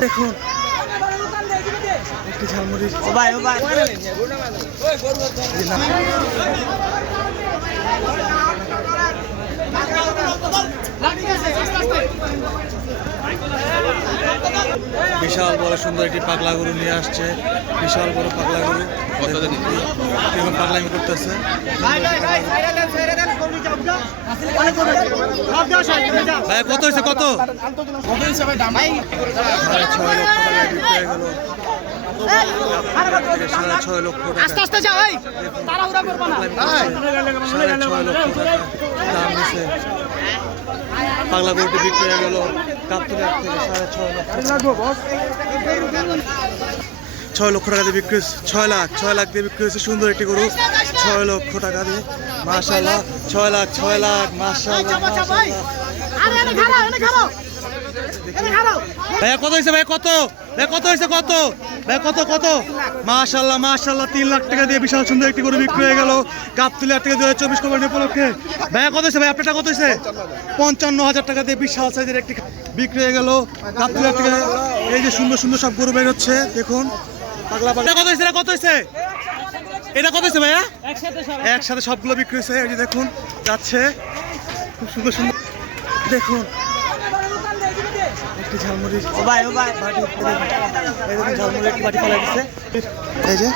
দেখুন একটি ঝালমুড়ির ও ভাই ও ভাই এই যে নাম। বিশাল বড় সুন্দর একটি পাগলা গরু নিয়ে আসছে বিশাল বড় পাগলা গরু পাগলামি করতেছে ভাই কত হয়েছে? কত? ছয় লক্ষ আস্তে আস্তে যা ভাই তাড়াহুড়া করবা না। সাড়ে ছয় লক্ষ দাম দিছে পাগলা গরুটি বিক্রি হয়ে গেল। কাপ্তুর এক থেকে সাড়ে ছয় লক্ষ। ছয় লক্ষ টাকা দিয়ে বিক্রি হয়েছে। ছয় লাখ ছয় লাখ দিয়ে বিক্রি হয়েছে সুন্দর একটি গরু। ছয় লক্ষ টাকা দিয়ে। মাশাল্লাহ ছয় লাখ ছয় লাখ মাশাল্লাহ ভাইয়া কত হয়েছে ভাই কত? ভাই কত হয়েছে কত? ভাই কত কত? মাশাল্লাহ মাশাল্লাহ তিন লাখ টাকা দিয়ে বিশাল সুন্দর একটি গরু বিক্রি হয়ে গেল। কাপতুলি হাট থেকে দু হাজার চব্বিশ কোম্পানি উপলক্ষে। ভাইয়া কত হয়েছে ভাই আপনারটা কত হয়েছে? পঞ্চান্ন হাজার টাকা দিয়ে বিশাল সাইজের একটি বিক্রি হয়ে গেল। কাপতুলি হাট থেকে এই যে সুন্দর সুন্দর সব গরু বের হচ্ছে দেখুন। কত হয়েছে? কত হয়েছে? এটা কত হয়েছে ভাইয়া? একসাথে সবগুলো বিক্রি হয়েছে। এই যে দেখুন যাচ্ছে। খুব সুন্দর সুন্দর। দেখুন। একটি ভাই বাটি এই দেখুন ঝালমুড়ি একটি বাটি পালা দিচ্ছে। এই যে।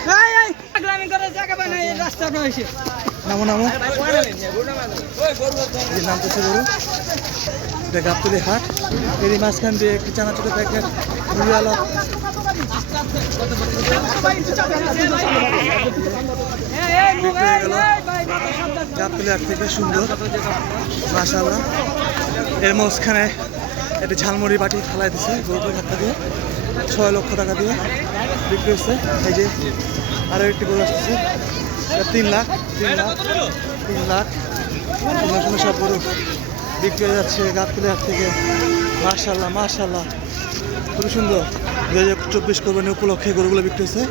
নামো নামো। নামতেছে গরু। এটা গাবতলি হাট। এরই মাঝখান দিয়ে একটি চানা চানাচুরের প্যাকেট গেল গাবতলি হাট থেকে সুন্দর, মাশাআল্লাহ। এর মাঝখানে একটি ঝালমুড়ি বাটি ফেলাই দিছে গরুটার ধাক্কা দিয়ে, ছয় লক্ষ টাকা দিয়ে বিক্রি হচ্ছে এই যে আরও একটি গরু আসতেছে তিন লাখ তিন লাখ তিন লাখ। সব গরু। বিক্রি হয়ে যাচ্ছে গাবতলি হাট থেকে। মার্শাল্লাহ মার্শাল্লাহ খুবই সুন্দর। দু হাজার চব্বিশ কোরবানি উপলক্ষে গরুগুলো বিক্রি হচ্ছে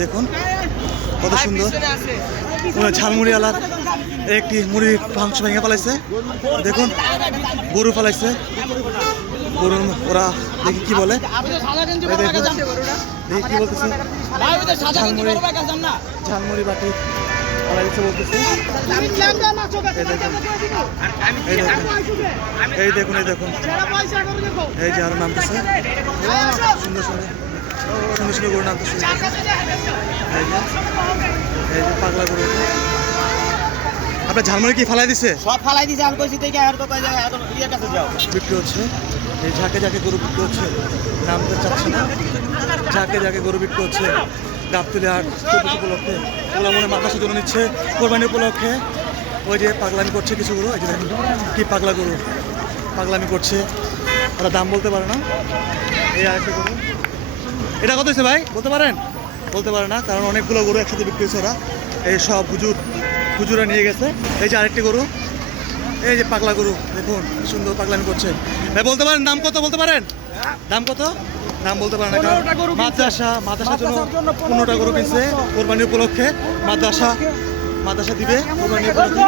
দেখুন কত সুন্দর। কোনো ঝালমুড়িওয়ালার একটি মুড়ি মাংস ভেঙে ফেলাইছে। দেখুন গরু ফেলাইছে। গরু ওরা দেখি কি বলে। দেখি কি বলতেছে। ঝালমুড়ি ঝালমুড়ি বাটি। ফেলাইছে বলতেছে? এই দেখুন। এই দেখুন এই যে আরও নামতেছে। সুন্দর সুন্দর। সুন্দর সুন্দর গরু নামতেছে। এই যে এই যে পাগলা গরু আপনার ঝালমুড়ি কি ফালাই দিছে? সব ফালাই দিছে আমি কইছি থেকে আর তো কই যায় এখন ইয়ের কাছে যাও। বিক্রি হচ্ছে। এই ঝাঁকে ঝাঁকে গরু বিক্রি হচ্ছে। নামতে চাচ্ছে না। ঝাঁকে ঝাঁকে গরু বিক্রি হচ্ছে। গাবতুলি হাট চব্বিশ উপলক্ষে ওলা মনে মাথাসের জন্য নিচ্ছে, কোরবানি উপলক্ষে। ওই যে পাগলামি করছে কিছু গরু, এই যে কি পাগলা গরু। পাগলামি করছে। ওরা দাম বলতে পারে না। এই আরেকটা গরু। এটা কত হয়েছে ভাই? বলতে পারেন? বলতে পারে না, কারণ অনেকগুলো গরু একসাথে বিক্রি হচ্ছে ওরা। এই সব হুজুর, হুজুরা নিয়ে গেছে। এই যে আরেকটি গরু। এই যে পাগলা গরু, দেখুন সুন্দর পাগলামি করছে। ভাই, বলতে পারেন, দাম কত, বলতে পারেন? দাম কত? দাম বলতে পারে না কারণ মাদ্রাসা মাদ্রাসার জন্য পনেরোটা গরু কিনছে কোরবানি উপলক্ষে। মাদ্রাসা মাদ্রাসা দিবে কোরবানি উপলক্ষে।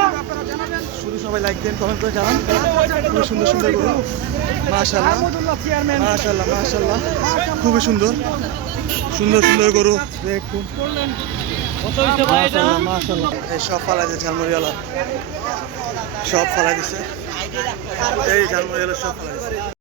শুধু সবাই লাইক দেন কমেন্ট করে জানান। খুবই সুন্দর সুন্দর গরু। মাশাল্লাহ মাশাল্লাহ মাশাল্লাহ খুবই সুন্দর। সুন্দর সুন্দর গরু। দেখুন। সব ফালাই দিয়েছে ঝালমুড়িওয়ালা। সব ফালাই দিছে এই ঝালমুড়িওয়ালা সব ফালাই দিছে